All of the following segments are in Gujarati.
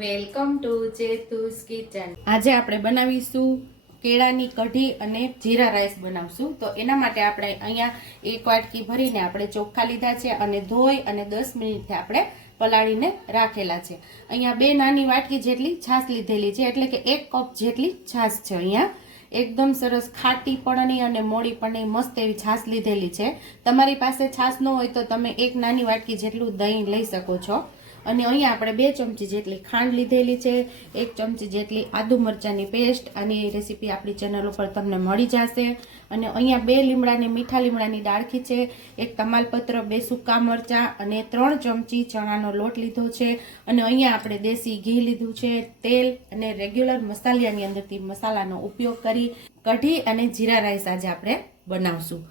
Welcome to ચેતુસ kitchen. આજે આપણે બનાવીશું કેળાની કઢી અને જીરા રાઈસ બનાવશું। તો એના માટે આપણે અહીંયા એક વાટકી ભરીને આપણે ચોખ્ખા લીધા છે અને ધોઈ અને 10 મિનિટથી આપણે પલાળીને રાખેલા છે। અહીંયા 2 નાની વાટકી જેટલી છાશ લીધેલી છે, એટલે કે 1 કપ જેટલી છાશ છે। અહીંયા એકદમ સરસ ખાટી પણ નહીં અને મોળી પણ નહીં, મસ્ત એવી છાશ લીધેલી છે। તમારી પાસે છાશ ન હોય તો તમે 1 નાની વાટકી જેટલું દહીં લઈ શકો છો। અને અહીંયા આપણે 2 ચમચી જેટલી ખાંડ લીધેલી છે, 1 ચમચી જેટલી આદુ મરચાંની પેસ્ટ। આની રેસીપી આપણી ચેનલ ઉપર તમને મળી જશે। અને અહીંયા 2 લીમડાની મીઠા લીમડાની ડાળખી છે, 1 તમાલપત્ર, 2 સૂકા મરચાં અને 3 ચમચી ચણાનો લોટ લીધો છે। અને અહીંયા આપણે દેશી ઘી લીધું છે, તેલ અને રેગ્યુલર મસાલાની અંદરથી મસાલાનો ઉપયોગ કરી કઢી અને જીરા રાઈસ આજે આપણે બનાવશું।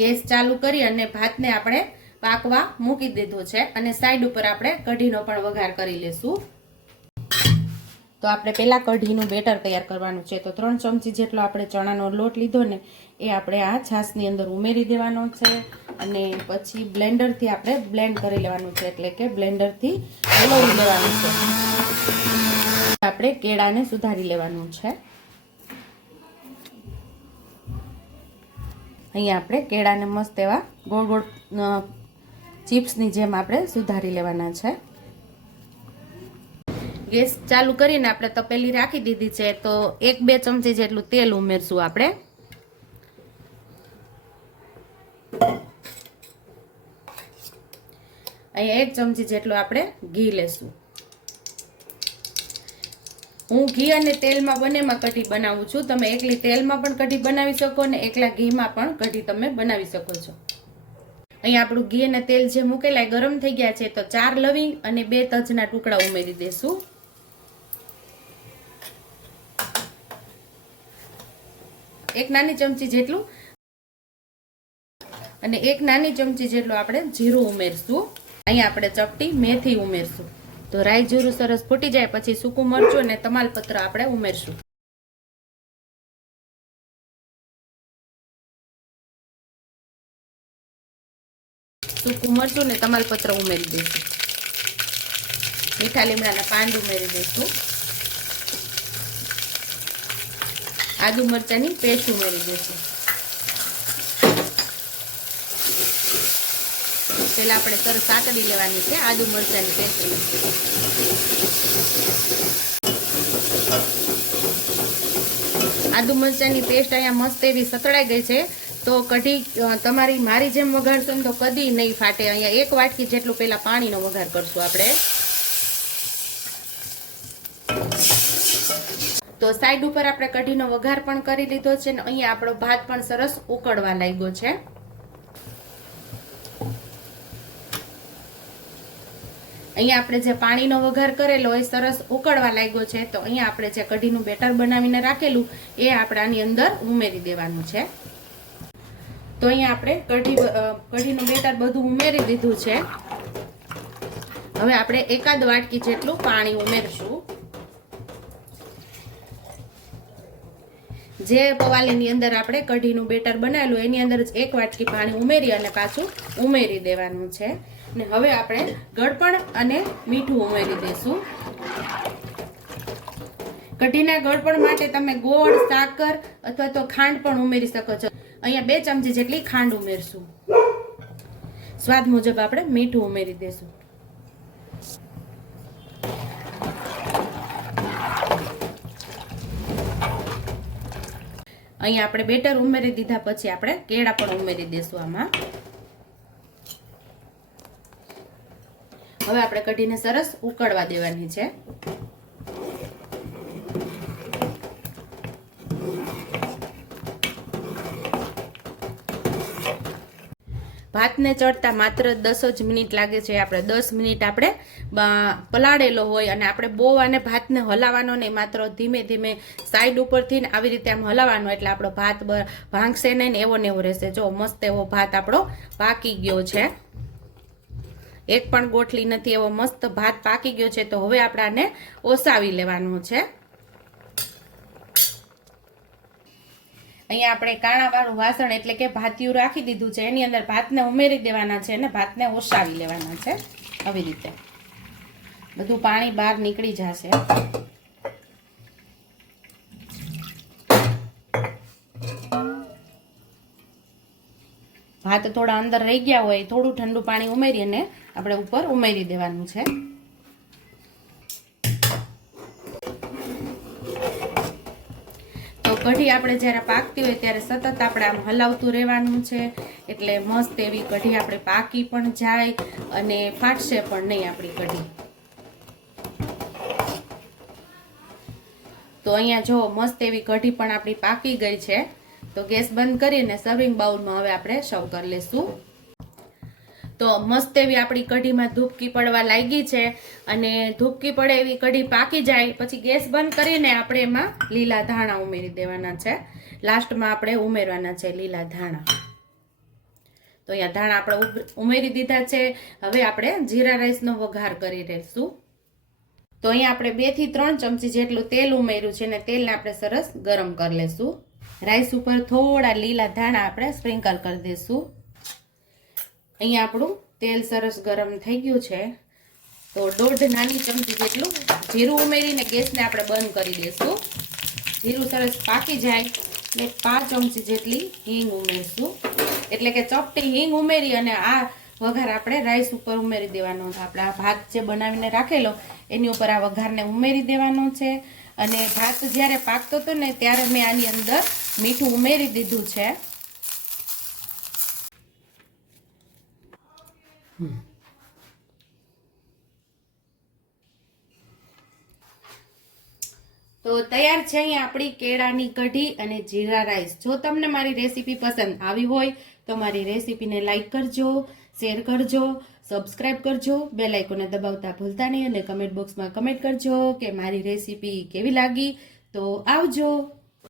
ગેસ ચાલુ કરી અને ભાતને આપણે પાકવા મૂકી દીધો છે અને સાઈડ ઉપર આપણે કઢીનો પણ વઘાર કરી લેશું। તો આપણે પહેલા કઢીનું બેટર તૈયાર કરવાનું છે। તો 3 ચમચી જેટલો આપણે ચણાનો લોટ લીધો ને એ આપણે આ છાશની અંદર ઉમેરી દેવાનો છે અને પછી બ્લેન્ડરથી આપણે બ્લેન્ડ કરી લેવાનું છે, એટલે કે બ્લેન્ડરથી હલાવી લેવાનું છે। આપણે કેળાને સુધારી લેવાનું છે। અહીંયા આપણે કેળાને મસ્ત એવા ગોળ ગોળ ચિપ્સની જેમ આપણે સુધારી લેવાના છે। ગેસ ચાલુ કરીને આપણે તપેલી રાખી દીધી છે। તો 1-2 ચમચી જેટલું તેલ ઉમેરશું આપણે। અહીંયા 1 ચમચી જેટલું આપણે ઘી લેશું। હું ઘી અને તેલમાં બંનેમાં કઢી બનાવું છું। તમે એકલી તેલમાં પણ કઢી બનાવી શકો ને એકલા ઘીમાં પણ કઢી તમે બનાવી શકો છો। અહીંયા આપણું ઘી અને તેલ જે મૂકેલા ગરમ થઈ ગયા છે, તો 4 લવિંગ અને 2 તજના ટુકડા ઉમેરી દેશું। એક નાની ચમચી જેટલું અને 1 નાની ચમચી જેટલું આપણે જીરું ઉમેરશું। અહીંયા આપણે ચપટી મેથી ઉમેરશું। તો રાઈ જીરું સરસ ફૂટી જાય પછી સૂકું મરચું અને તમાલપત્ર આપણે ઉમેરશું। સૂકું મરચું ને તમાલપત્ર ઉમેરી દઈશું। મીઠા લીમડાના પાન ઉમેરી દઈશું। આદુ મરચાંની પેસ્ટ ઉમેરી દઈશું। પેલા આપણે સરસ સાતડી લેવાની છે આદુ મરચાંની પેસ્ટ। આદુ મરચાંની પેસ્ટ અહીંયા મસ્ત એવી સતળાઈ ગઈ છે। તો કઢી તમારી મારી જેમ વઘારશો ને તો કદી નહીં ફાટે। અહીંયા 1 વાટકી જેટલું પહેલા પાણીનો વઘાર કરશું આપણે। તો સાઈડ ઉપર આપણે કઢીનો વઘાર પણ કરી લીધો છે ને અહીંયા આપણો ભાત પણ સરસ ઉકળવા લાગ્યો છે। અહીંયા આપણે જે પાણીનો વઘાર કરેલો એ સરસ ઉકળવા લાગ્યો છે। તો અહીંયા આપણે જે કઢીનું બેટર બનાવીને રાખેલું એ આપણે આની અંદર ઉમેરી દેવાનું છે। તો અહીંયા આપણે કઢીનું બેટર બધું ઉમેરી દીધું છે। હવે આપણે 1 વાટકી જેટલું પાણી ઉમેરશું। જે પવાલીની અંદર આપણે કઢીનું બેટર બનાવેલું એની અંદર જ 1 વાટકી પાણી ઉમેરી અને પાછું ઉમેરી દેવાનું છે। ને હવે આપણે ગળપણ અને મીઠું ઉમેરી દઈશું। કઢીના ગળપણ માટે તમે ગોળ, સાકર અથવા તો ખાંડ પણ ઉમેરી શકો છો। અહીંયા 2 ચમચી જેટલી ખાંડ ઉમેરશું। સ્વાદ મુજબ આપણે મીઠું ઉમેરી દઈશું। અહીંયા આપણે બેટર ઉમેરી દીધા પછી આપણે કેળા પણ ઉમેરી દઈશું આમાં। હવે આપણે કઢીને સરસ ઉકળવા દેવાની છે। ભાતને ચડતા માત્ર 10 જ મિનિટ લાગે છે। આપણે 10 મિનિટ આપણે પલાળેલો હોય અને આપણે બહુ આને ભાતને હલાવવાનો નહીં, માત્ર ધીમે ધીમે સાઈડ ઉપરથી ને આવી રીતે આમ હલાવવાનો, એટલે આપણો ભાત ભાંગશે નહીં ને એવો ને એવો રહેશે। જો મસ્ત એવો ભાત આપણો પાકી ગયો છે। એક પણ ગોઠલી નથી, એવો મસ્ત ભાત પાકી ગયો છે। તો હવે આપણે આને ઓસાવી લેવાનું છે। અહીંયા આપણે કાણાવાળું વાસણ એટલે કે ભાતિયું રાખી દીધું છે, એની અંદર ભાતને ઉમેરી દેવાના છે અને ભાતને ઓસાવી લેવાના છે આવી રીતે। બધું પાણી બહાર નીકળી જશે. ભાત થોડા અંદર રહી ગયા હોય થોડું ઠંડુ પાણી ઉમેરી અને આપણે ઉપર ઉમેરી દેવાનું છે. તો કઢી આપણે જ્યારે પાકતી હોય ત્યારે સતત આપણે આમ હલાવતું રહેવાનું છે, એટલે મસ્ત એવી કઢી આપણે પાકી પણ જાય અને ફાટશે પણ નહીં આપણી કઢી. તો અહીંયા જો મસ્ત એવી કઢી પણ આપણી પાકી ગઈ છે. તો ગેસ બંધ કરીને સર્વિંગ બાઉલમાં હવે આપણે સર્વ કરી લેશું. તો મસ્ત એવી આપણી કઢીમાં ધૂપકી પડવા લાગી છે અને ધૂપકી પડે એવી કઢી પાકી જાય પછી ગેસ બંધ કરીને આપણે એમાં લીલા ધાણા ઉમેરી દેવાના છે. લાસ્ટમાં આપણે ઉમેરવાના છે લીલા ધાણા. તો અહીંયા ધાણા આપણે ઉમેરી દીધા છે. હવે આપણે જીરા રાઈસનો વઘાર કરી લઈશું. તો અહીંયા આપણે 2 થી 3 ચમચી જેટલું તેલ ઉમેર્યું છે અને તેલને આપણે સરસ ગરમ કરી લેશું. રાઈસ ઉપર થોડા લીલા ધાણા આપણે સ્પ્રિંકલ કરી દઈશું. અહીંયા આપણું તેલ સરસ ગરમ થઈ ગયું છે. તો 1.5 નાની ચમચી જેટલું જીરું ઉમેરીને ગેસને આપણે બંધ કરી દઈશું. જીરું સરસ પાકી જાય એટલે 5 ચમચી જેટલી હિંગ ઉમેરશું. એટલે કે ચપટી હિંગ ઉમેરી અને આ વઘાર આપણે રાઈસ ઉપર ઉમેરી દેવાનો છે. આપણે આ ભાત જે બનાવીને રાખેલો એની ઉપર આ વઘારને ઉમેરી દેવાનો છે. અને ભાત જ્યારે પાકતો હતો ને ત્યારે મેં આની અંદર મીઠું ઉમેરી દીધું છે. તો તૈયાર છે અહીંયા આપણી કેળાની કઢી અને જીરા રાઈસ. જો તમને મારી રેસીપી પસંદ આવી હોય તો મારી રેસીપીને લાઈક કરજો, શેર કરજો, સબસ્ક્રાઈબ કરજો, બેલ આઇકોનને દબાવતા ભૂલતા નહીં અને કમેન્ટ બોક્સમાં કમેન્ટ કરજો કે મારી રેસીપી કેવી લાગી. તો આવજો.